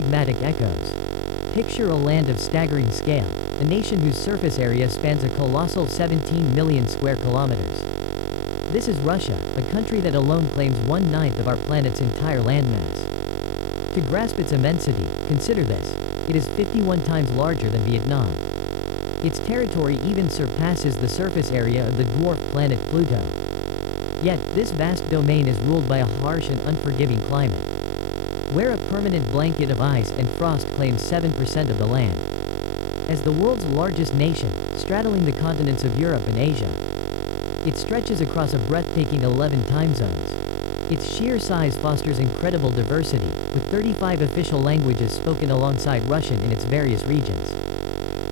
enigmatic echoes. Picture a land of staggering scale, a nation whose surface area spans a colossal 17 million square kilometers. This is Russia, a country that alone claims 1/9 of our planet's entire landmass. To grasp its immensity, consider this. It is 51 times larger than Vietnam. Its territory even surpasses the surface area of the dwarf planet Pluto. Yet, this vast domain is ruled by a harsh and unforgiving climate, where a permanent blanket of ice and frost claims 7% of the land. As the world's largest nation, straddling the continents of Europe and Asia, it stretches across a breathtaking 11 time zones. Its sheer size fosters incredible diversity, with 35 official languages spoken alongside Russian in its various regions.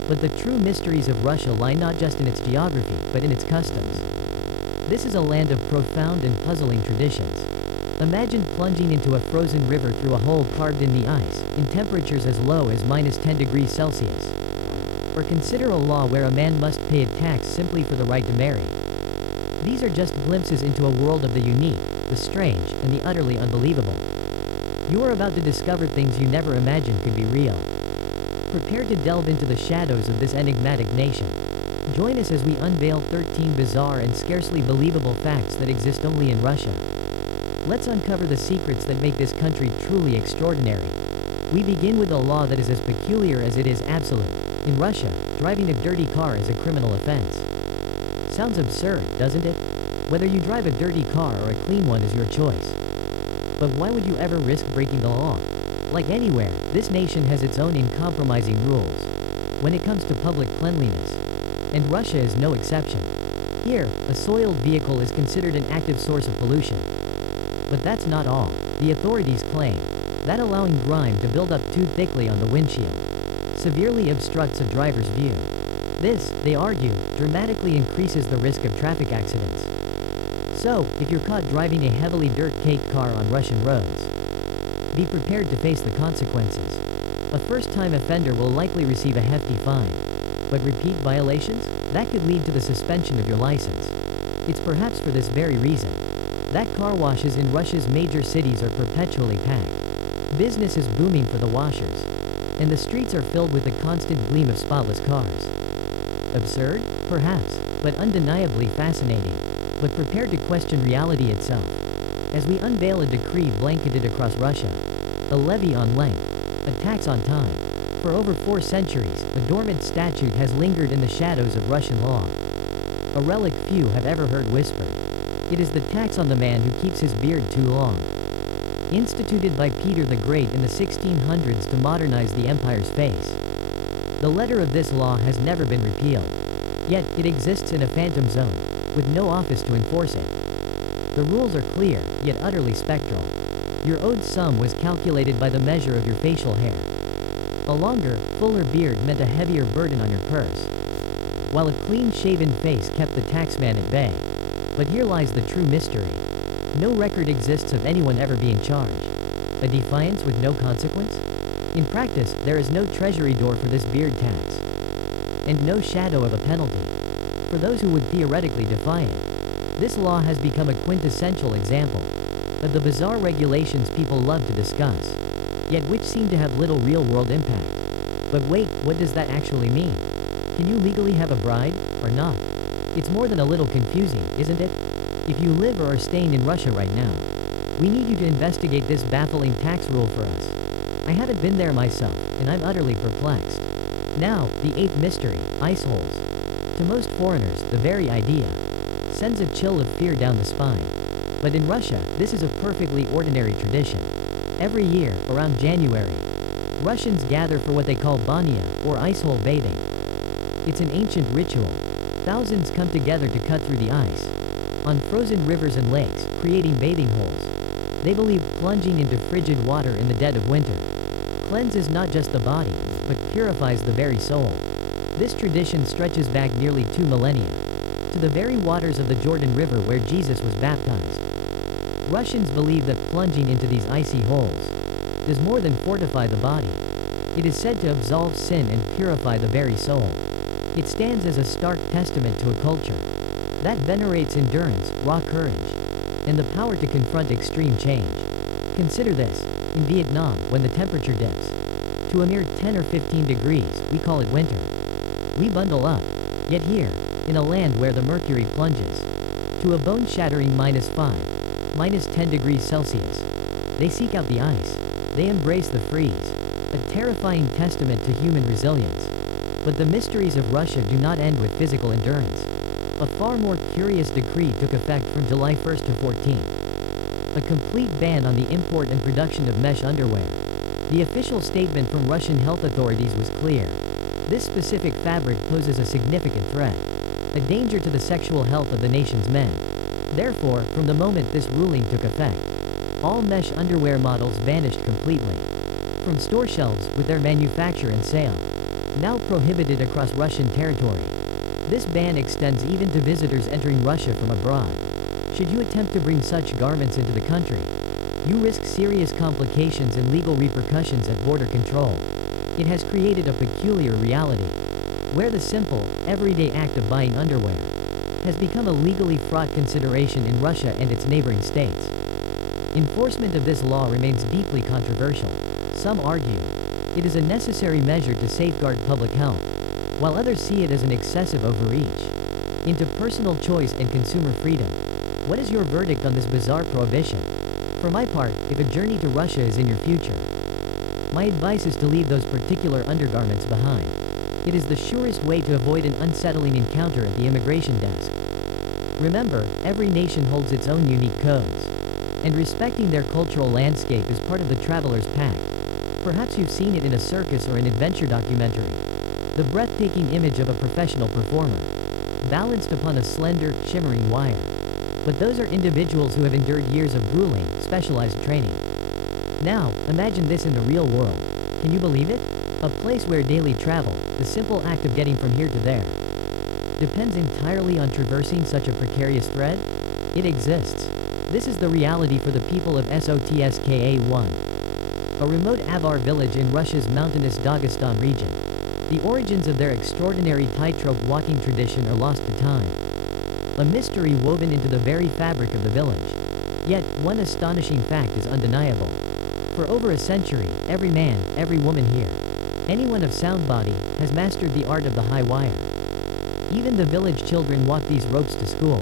But the true mysteries of Russia lie not just in its geography, but in its customs. This is a land of profound and puzzling traditions. Imagine plunging into a frozen river through a hole carved in the ice, in temperatures as low as -10 degrees Celsius. Or consider a law where a man must pay a tax simply for the right to marry. These are just glimpses into a world of the unique, the strange, and the utterly unbelievable. You are about to discover things you never imagined could be real. Prepare to delve into the shadows of this enigmatic nation. Join us as we unveil 13 bizarre and scarcely believable facts that exist only in Russia. Let's uncover the secrets that make this country truly extraordinary. We begin with a law that is as peculiar as it is absolute. In Russia, driving a dirty car is a criminal offense. Sounds absurd, doesn't it? Whether you drive a dirty car or a clean one is your choice. But why would you ever risk breaking the law? Like anywhere, this nation has its own uncompromising rules when it comes to public cleanliness. And Russia is no exception. Here, a soiled vehicle is considered an active source of pollution. But that's not all. The authorities claim that allowing grime to build up too thickly on the windshield severely obstructs a driver's view. This, they argue, dramatically increases the risk of traffic accidents. So, if you're caught driving a heavily dirt-caked car on Russian roads, be prepared to face the consequences. A first-time offender will likely receive a hefty fine. But repeat violations? That could lead to the suspension of your license. It's perhaps for this very reason that car washes in Russia's major cities are perpetually packed. Business is booming for the washers, and the streets are filled with the constant gleam of spotless cars. Absurd? Perhaps, but undeniably fascinating. But prepare to question reality itself. As we unveil a decree blanketed across Russia, a levy on length, a tax on time. For over 4 centuries, a dormant statute has lingered in the shadows of Russian law. A relic few have ever heard whispered. It is the tax on the man who keeps his beard too long. Instituted by Peter the Great in the 1600s to modernize the empire's face. The letter of this law has never been repealed. Yet, it exists in a phantom zone, with no office to enforce it. The rules are clear, yet utterly spectral. Your owed sum was calculated by the measure of your facial hair. A longer, fuller beard meant a heavier burden on your purse, while a clean-shaven face kept the taxman at bay. But here lies the true mystery. No record exists of anyone ever being charged. A defiance with no consequence? In practice, there is no treasury door for this beard tax, and no shadow of a penalty for those who would theoretically defy it. This law has become a quintessential example of the bizarre regulations people love to discuss, yet which seem to have little real-world impact. But wait, what does that actually mean? Can you legally have a bride, or not? It's more than a little confusing, isn't it? If you live or are staying in Russia right now, we need you to investigate this baffling tax rule for us. I haven't been there myself, and I'm utterly perplexed. Now, the 8th mystery, ice holes. To most foreigners, the very idea sends a chill of fear down the spine. But in Russia, this is a perfectly ordinary tradition. Every year, around January, Russians gather for what they call banya, or ice hole bathing. It's an ancient ritual. Thousands come together to cut through the ice on frozen rivers and lakes, creating bathing holes. They believe plunging into frigid water in the dead of winter cleanses not just the body, but purifies the very soul. This tradition stretches back nearly 2 millennia, to the very waters of the Jordan River where Jesus was baptized. Russians believe that plunging into these icy holes does more than fortify the body. It is said to absolve sin and purify the very soul. It stands as a stark testament to a culture that venerates endurance, raw courage, and the power to confront extreme change. Consider this. In Vietnam, when the temperature dips to a mere 10 or 15 degrees, we call it winter. We bundle up. Yet here, in a land where the mercury plunges to a bone-shattering -5, -10 degrees Celsius, they seek out the ice. They embrace the freeze. A terrifying testament to human resilience. But the mysteries of Russia do not end with physical endurance. A far more curious decree took effect from July 1st to 14th. A complete ban on the import and production of mesh underwear. The official statement from Russian health authorities was clear. This specific fabric poses a significant threat, a danger to the sexual health of the nation's men. Therefore, from the moment this ruling took effect, all mesh underwear models vanished completely from store shelves with their manufacture and sale. Now prohibited across Russian territory. This ban extends even to visitors entering Russia from abroad. Should you attempt to bring such garments into the country, you risk serious complications and legal repercussions at border control. It has created a peculiar reality, where the simple, everyday act of buying underwear has become a legally fraught consideration in Russia and its neighboring states. Enforcement of this law remains deeply controversial. Some argue it is a necessary measure to safeguard public health, while others see it as an excessive overreach into personal choice and consumer freedom. What is your verdict on this bizarre prohibition? For my part, if a journey to Russia is in your future, my advice is to leave those particular undergarments behind. It is the surest way to avoid an unsettling encounter at the immigration desk. Remember, every nation holds its own unique codes, and respecting their cultural landscape is part of the traveler's pact. Perhaps you've seen it in a circus or an adventure documentary. The breathtaking image of a professional performer, balanced upon a slender, shimmering wire. But those are individuals who have endured years of grueling, specialized training. Now, imagine this in the real world. Can you believe it? A place where daily travel, the simple act of getting from here to there, depends entirely on traversing such a precarious thread? It exists. This is the reality for the people of Sotska-1, a remote Avar village in Russia's mountainous Dagestan region. The origins of their extraordinary tightrope walking tradition are lost to time, a mystery woven into the very fabric of the village. Yet, one astonishing fact is undeniable. For over a century, every man, every woman here, anyone of sound body, has mastered the art of the high wire. Even the village children walk these ropes to school,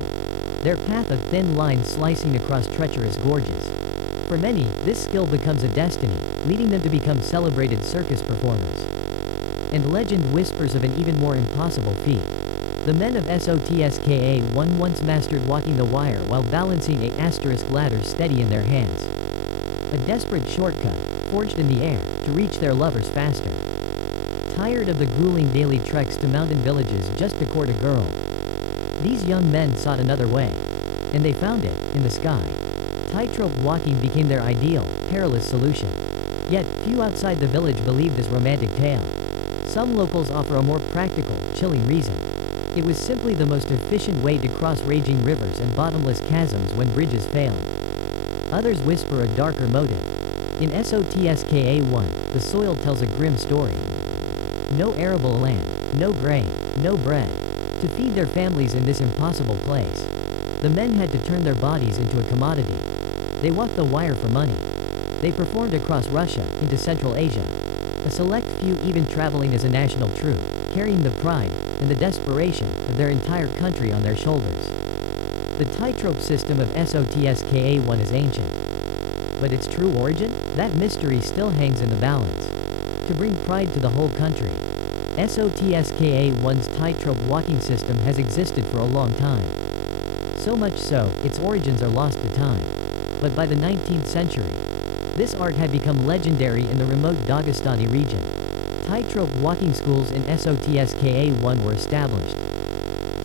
their path a thin line slicing across treacherous gorges. For many, this skill becomes a destiny, leading them to become celebrated circus performers. And legend whispers of an even more impossible feat. The men of Sotska-1 once mastered walking the wire while balancing a asterisk ladder steady in their hands. A desperate shortcut, forged in the air, to reach their lovers faster. Tired of the grueling daily treks to mountain villages just to court a girl, these young men sought another way. And they found it, in the sky. Tightrope walking became their ideal, perilous solution. Yet, few outside the village believe this romantic tale. Some locals offer a more practical, chilling reason. It was simply the most efficient way to cross raging rivers and bottomless chasms when bridges failed. Others whisper a darker motive. In Sotska-1, the soil tells a grim story. No arable land, no grain, no bread. To feed their families in this impossible place, the men had to turn their bodies into a commodity. They walked the wire for money. They performed across Russia, into Central Asia. A select few even traveling as a national troupe, carrying the pride and the desperation of their entire country on their shoulders. The tightrope system of Sotska-1 is ancient. But its true origin? That mystery still hangs in the balance. To bring pride to the whole country, Sotska-1's tightrope walking system has existed for a long time. So much so, its origins are lost to time. But by the 19th century, this art had become legendary in the remote Dagestani region. Tightrope walking schools in Sotska-1 were established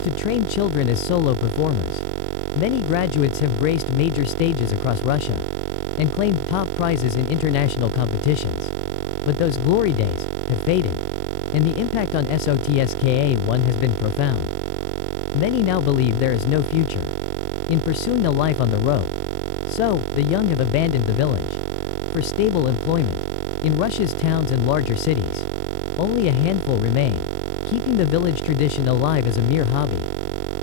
to train children as solo performers. Many graduates have graced major stages across Russia and claimed top prizes in international competitions. But those glory days have faded, and the impact on Sotska-1 has been profound. Many now believe there is no future in pursuing a life on the road. So, the young have abandoned the village for stable employment in Russia's towns and larger cities. Only a handful remain, keeping the village tradition alive as a mere hobby.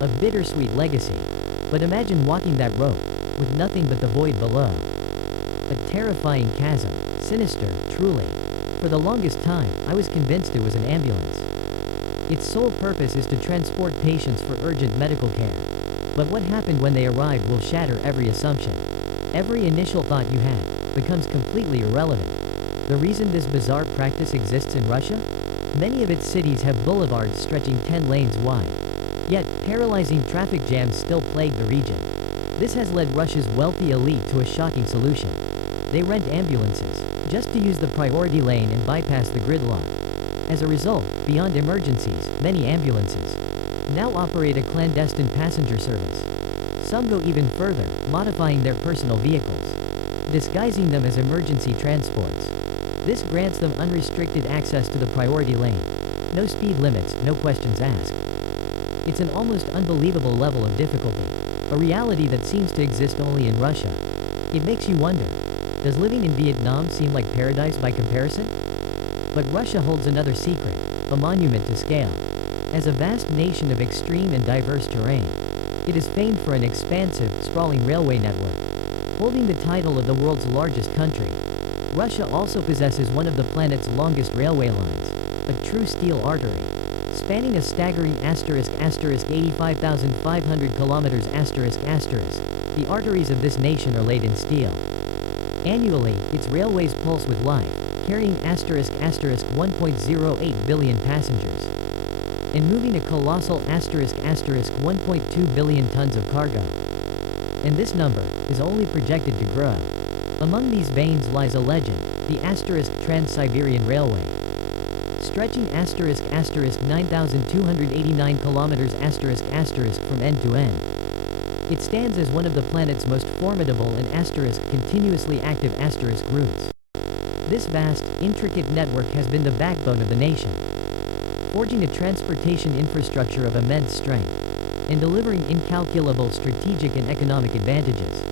A bittersweet legacy. But imagine walking that rope, with nothing but the void below. A terrifying chasm. Sinister, truly. For the longest time, I was convinced it was an ambulance. Its sole purpose is to transport patients for urgent medical care. But what happened when they arrived will shatter every assumption. Every initial thought you had becomes completely irrelevant. The reason this bizarre practice exists in Russia? Many of its cities have boulevards stretching 10 lanes wide. Yet, paralyzing traffic jams still plague the region. This has led Russia's wealthy elite to a shocking solution. They rent ambulances, just to use the priority lane and bypass the gridlock. As a result, beyond emergencies, many ambulances now operate a clandestine passenger service. Some go even further, modifying their personal vehicles, disguising them as emergency transports. This grants them unrestricted access to the priority lane. No speed limits, no questions asked. It's an almost unbelievable level of difficulty, a reality that seems to exist only in Russia. It makes you wonder, does living in Vietnam seem like paradise by comparison? But Russia holds another secret, a monument to scale. As a vast nation of extreme and diverse terrain, it is famed for an expansive, sprawling railway network. Holding the title of the world's largest country, Russia also possesses one of the planet's longest railway lines, a true steel artery, spanning a staggering *** 85,500 kilometers ***. The arteries of this nation are laid in steel. Annually, its railways pulse with life, carrying ** 1.08 billion passengers, and moving a colossal ** 1.2 billion tons of cargo. And this number is only projected to grow. Among these veins lies a legend, the * Trans-Siberian Railway, stretching * 9,289 kilometers * from end to end. It stands as one of the planet's most formidable and * continuously active * routes. This vast, intricate network has been the backbone of the nation, forging a transportation infrastructure of immense strength, and delivering incalculable strategic and economic advantages.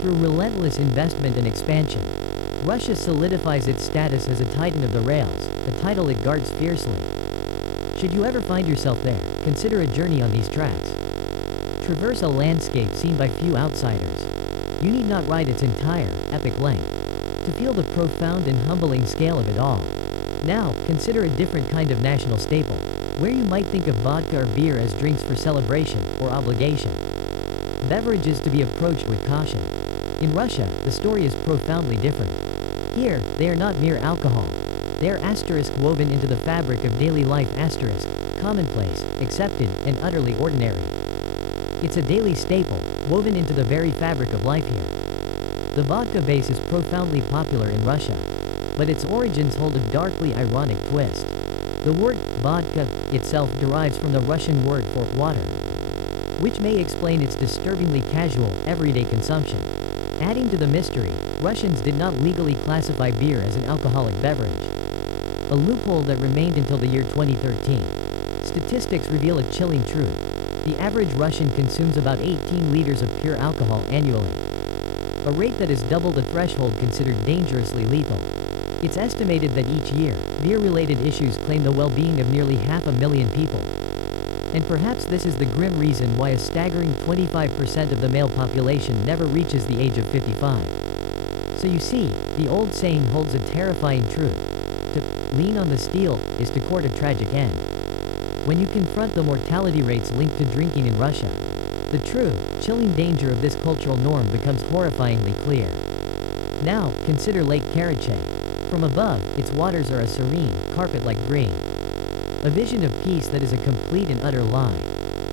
Through relentless investment and expansion, Russia solidifies its status as a titan of the rails, a title it guards fiercely. Should you ever find yourself there, consider a journey on these tracks. Traverse a landscape seen by few outsiders. You need not ride its entire, epic length to feel the profound and humbling scale of it all. Now, consider a different kind of national staple, where you might think of vodka or beer as drinks for celebration or obligation. Beverages to be approached with caution. In Russia, the story is profoundly different. Here, they are not mere alcohol. They are * woven into the fabric of daily life *, commonplace, accepted, and utterly ordinary. It's a daily staple, woven into the very fabric of life here. The vodka base is profoundly popular in Russia, but its origins hold a darkly ironic twist. The word vodka itself derives from the Russian word for water, which may explain its disturbingly casual, everyday consumption. Adding to the mystery, Russians did not legally classify beer as an alcoholic beverage, a loophole that remained until the year 2013. Statistics reveal a chilling truth. The average Russian consumes about 18 liters of pure alcohol annually, a rate that is double the threshold considered dangerously lethal. It's estimated that each year, beer-related issues claim the well-being of nearly 500,000 people. And perhaps this is the grim reason why a staggering 25% of the male population never reaches the age of 55. So you see, the old saying holds a terrifying truth. To lean on the steel is to court a tragic end. When you confront the mortality rates linked to drinking in Russia, the true, chilling danger of this cultural norm becomes horrifyingly clear. Now, consider Lake Karachay. From above, its waters are a serene, carpet-like green, a vision of peace that is a complete and utter lie.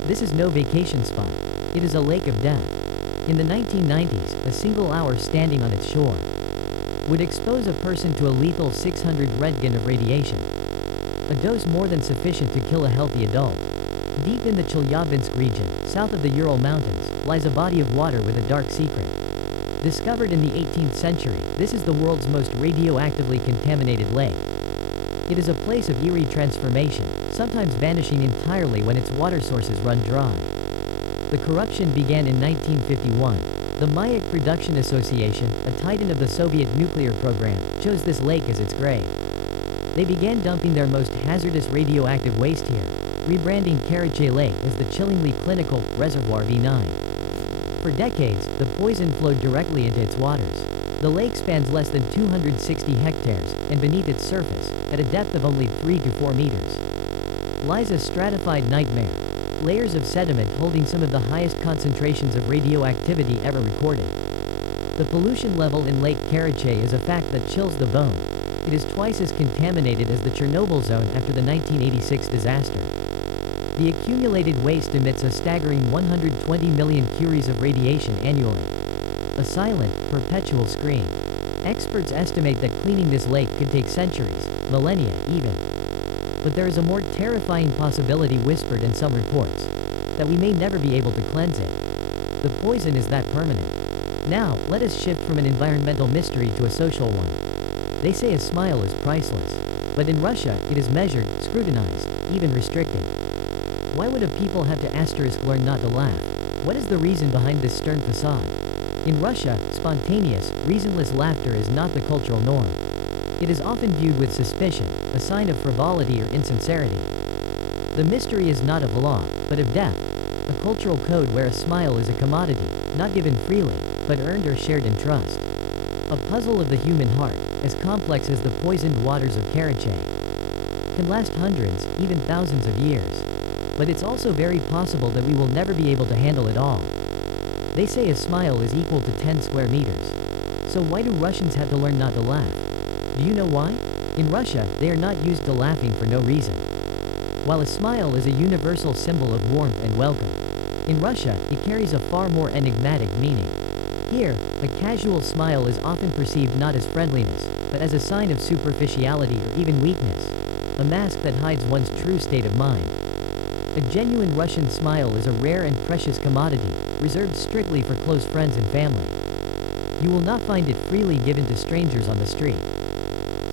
This is no vacation spot. It is a lake of death. In the 1990s, a single hour standing on its shore would expose a person to a lethal 600 Rentgen of radiation, a dose more than sufficient to kill a healthy adult. Deep in the Chelyabinsk region, south of the Ural Mountains, lies a body of water with a dark secret. Discovered in the 18th century, this is the world's most radioactively contaminated lake. It is a place of eerie transformation, sometimes vanishing entirely when its water sources run dry. The corruption began in 1951. The Mayak Production Association, a titan of the Soviet nuclear program, chose this lake as its grave. They began dumping their most hazardous radioactive waste here, rebranding Karachay Lake as the chillingly clinical Reservoir V9. For decades, the poison flowed directly into its waters. The lake spans less than 260 hectares, and beneath its surface, at a depth of only 3 to 4 meters, lies a stratified nightmare. Layers of sediment holding some of the highest concentrations of radioactivity ever recorded. The pollution level in Lake Karachay is a fact that chills the bone. It is twice as contaminated as the Chernobyl zone after the 1986 disaster. The accumulated waste emits a staggering 120 million curies of radiation annually. A silent, perpetual scream. Experts estimate that cleaning this lake could take centuries, millennia even. But there is a more terrifying possibility whispered in some reports, that we may never be able to cleanse it. The poison is that permanent. Now, let us shift from an environmental mystery to a social one. They say a smile is priceless. But in Russia, it is measured, scrutinized, even restricted. Why would a people have to learn not to laugh? What is the reason behind this stern facade? In Russia, spontaneous, reasonless laughter is not the cultural norm. It is often viewed with suspicion, a sign of frivolity or insincerity. The mystery is not of law, but of depth. A cultural code where a smile is a commodity, not given freely, but earned or shared in trust. A puzzle of the human heart, as complex as the poisoned waters of Karachay. Can last hundreds, even thousands of years. But it's also very possible that we will never be able to handle it all. They say a smile is equal to 10 square meters. So why do Russians have to learn not to laugh? Do you know why? In Russia, they are not used to laughing for no reason. While a smile is a universal symbol of warmth and welcome, in Russia, it carries a far more enigmatic meaning. Here, a casual smile is often perceived not as friendliness, but as a sign of superficiality or even weakness. A mask that hides one's true state of mind. A genuine Russian smile is a rare and precious commodity, reserved strictly for close friends and family. You will not find it freely given to strangers on the street.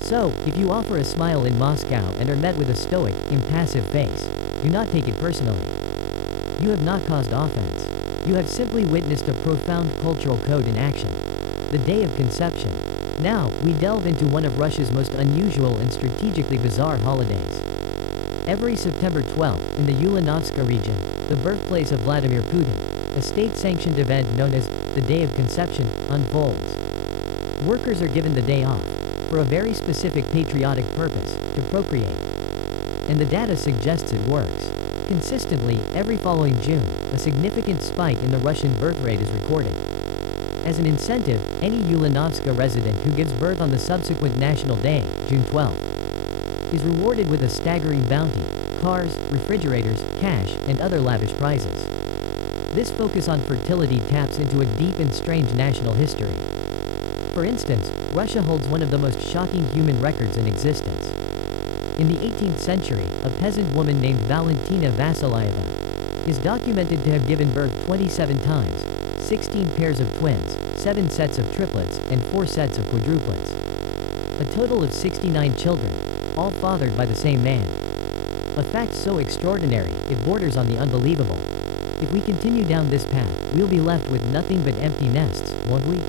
So, if you offer a smile in Moscow and are met with a stoic, impassive face, do not take it personally. You have not caused offense. You have simply witnessed a profound cultural code in action. The day of conception. Now, we delve into one of Russia's most unusual and strategically bizarre holidays. Every September 12th, in the Ulanovska region, the birthplace of Vladimir Putin, a state-sanctioned event known as the Day of Conception unfolds. Workers are given the day off, for a very specific patriotic purpose, to procreate. And the data suggests it works. Consistently, every following June, a significant spike in the Russian birth rate is recorded. As an incentive, any Ulanovska resident who gives birth on the subsequent national day, June 12th, is rewarded with a staggering bounty, cars, refrigerators, cash, and other lavish prizes. This focus on fertility taps into a deep and strange national history. For instance, Russia holds one of the most shocking human records in existence. In the 18th century, a peasant woman named Valentina Vasilyeva is documented to have given birth 27 times, 16 pairs of twins, 7 sets of triplets, and 4 sets of quadruplets. A total of 69 children, all fathered by the same man. A fact so extraordinary, it borders on the unbelievable. If we continue down this path, we'll be left with nothing but empty nests, won't we?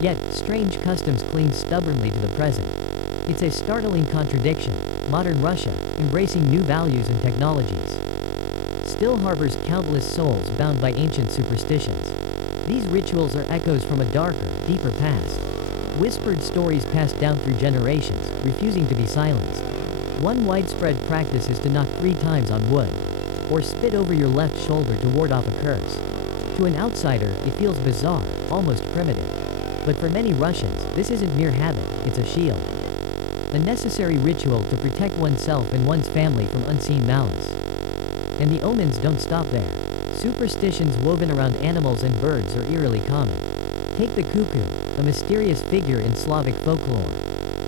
Yet, strange customs cling stubbornly to the present. It's a startling contradiction. Modern Russia, embracing new values and technologies, still harbors countless souls bound by ancient superstitions. These rituals are echoes from a darker, deeper past. Whispered stories passed down through generations, refusing to be silenced. One widespread practice is to knock 3 times on wood, or spit over your left shoulder to ward off a curse. To an outsider, it feels bizarre, almost primitive. But for many Russians, this isn't mere habit, it's a shield. A necessary ritual to protect oneself and one's family from unseen malice. And the omens don't stop there. Superstitions woven around animals and birds are eerily common. Take the cuckoo, a mysterious figure in Slavic folklore,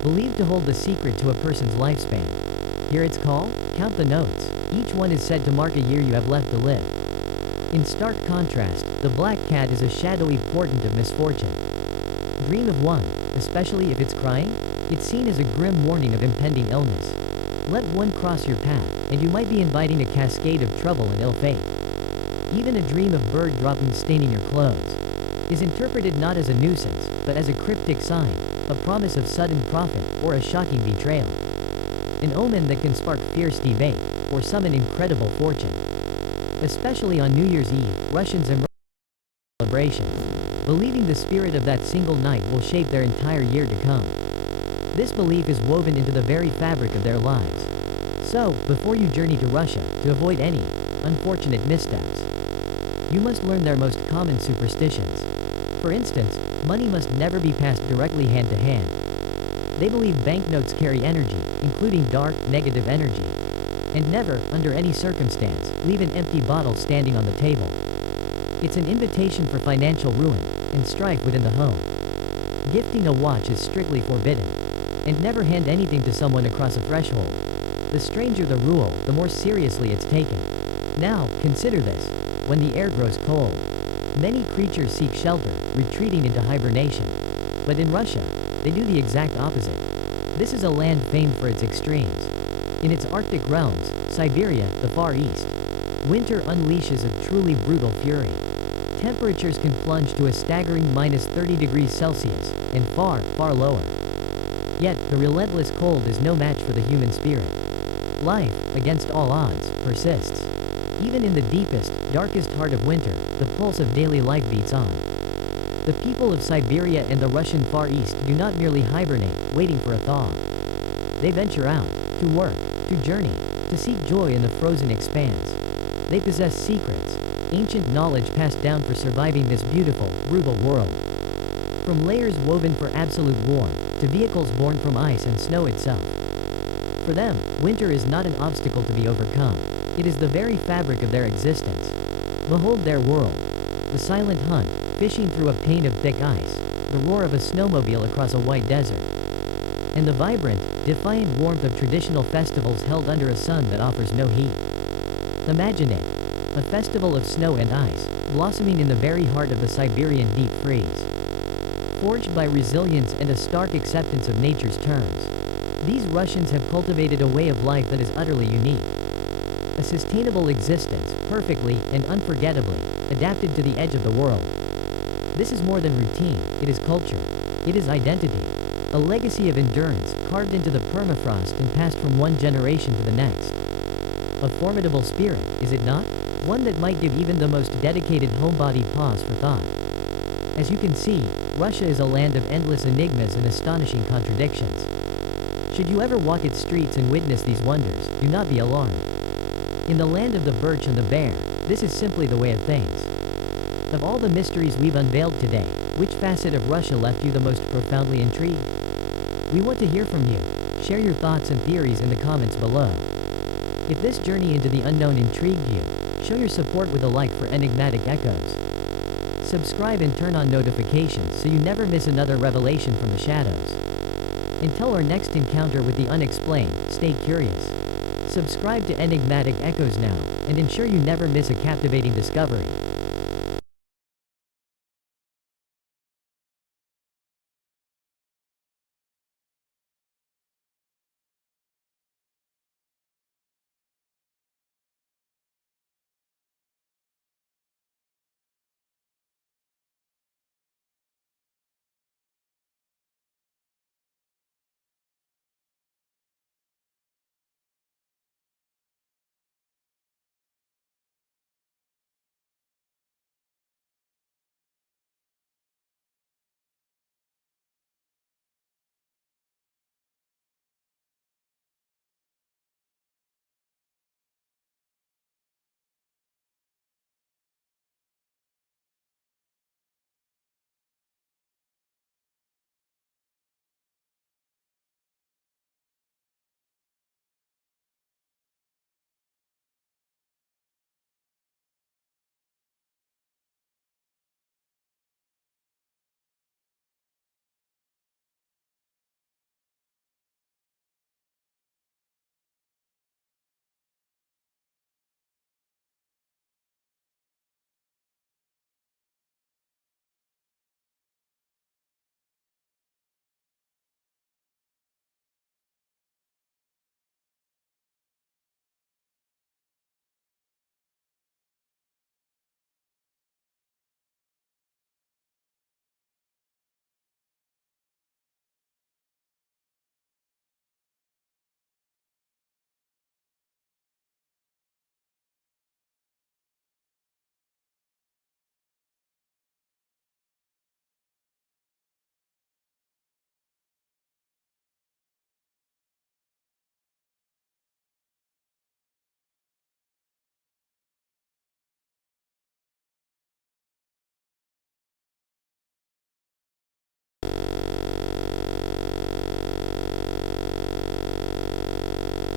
believed to hold the secret to a person's lifespan. Hear its call? Count the notes. Each one is said to mark a year you have left to live. In stark contrast, the black cat is a shadowy portent of misfortune. Dream of one, especially if it's crying? It's seen as a grim warning of impending illness. Let one cross your path, and you might be inviting a cascade of trouble and ill fate. Even a dream of bird droppings staining your clothes is interpreted not as a nuisance, but as a cryptic sign, a promise of sudden profit, or a shocking betrayal. An omen that can spark fierce debate, or summon incredible fortune. Especially on New Year's Eve, Russians embrace celebration. believing the spirit of that single night will shape their entire year to come. This belief is woven into the very fabric of their lives. So, before you journey to Russia, to avoid any unfortunate missteps, you must learn their most common superstitions. For instance, money must never be passed directly hand to hand. They believe banknotes carry energy, including dark, negative energy. And never, under any circumstance, leave an empty bottle standing on the table. It's an invitation for financial ruin and strife within the home. Gifting a watch is strictly forbidden. And never hand anything to someone across a threshold. The stranger the rule, the more seriously it's taken. Now, consider this. When the air grows cold, many creatures seek shelter, retreating into hibernation. But in Russia, they do the exact opposite. This is a land famed for its extremes. In its Arctic realms, Siberia, the Far East, winter unleashes a truly brutal fury. Temperatures can plunge to a staggering -30 degrees Celsius, and far, far lower. Yet, the relentless cold is no match for the human spirit. Life, against all odds, persists. Even in the deepest, darkest heart of winter, the pulse of daily life beats on. The people of Siberia and the Russian Far East do not merely hibernate, waiting for a thaw. They venture out, to work, to journey, to seek joy in the frozen expanse. They possess secrets, ancient knowledge passed down for surviving this beautiful, brutal world. From layers woven for absolute warmth, to vehicles born from ice and snow itself. For them, winter is not an obstacle to be overcome. It is the very fabric of their existence. Behold their world. The silent hunt, fishing through a pane of thick ice, the roar of a snowmobile across a white desert, and the vibrant, defiant warmth of traditional festivals held under a sun that offers no heat. Imagine it. A festival of snow and ice, blossoming in the very heart of the Siberian deep freeze. Forged by resilience and a stark acceptance of nature's terms, these Russians have cultivated a way of life that is utterly unique. A sustainable existence, perfectly and unforgettably adapted to the edge of the world. This is more than routine, it is culture. It is identity. A legacy of endurance, carved into the permafrost and passed from one generation to the next. A formidable spirit, is it not? One that might give even the most dedicated homebody pause for thought. As you can see, Russia is a land of endless enigmas and astonishing contradictions. Should you ever walk its streets and witness these wonders, do not be alarmed. In the land of the birch and the bear, this is simply the way of things. Of all the mysteries we've unveiled today, which facet of Russia left you the most profoundly intrigued? We want to hear from you. Share your thoughts and theories in the comments below. If this journey into the unknown intrigued you, show your support with a like for Enigmatic Echoes. Subscribe and turn on notifications so you never miss another revelation from the shadows. Until our next encounter with the unexplained, stay curious. Subscribe to Enigmatic Echoes now, and ensure you never miss a captivating discovery.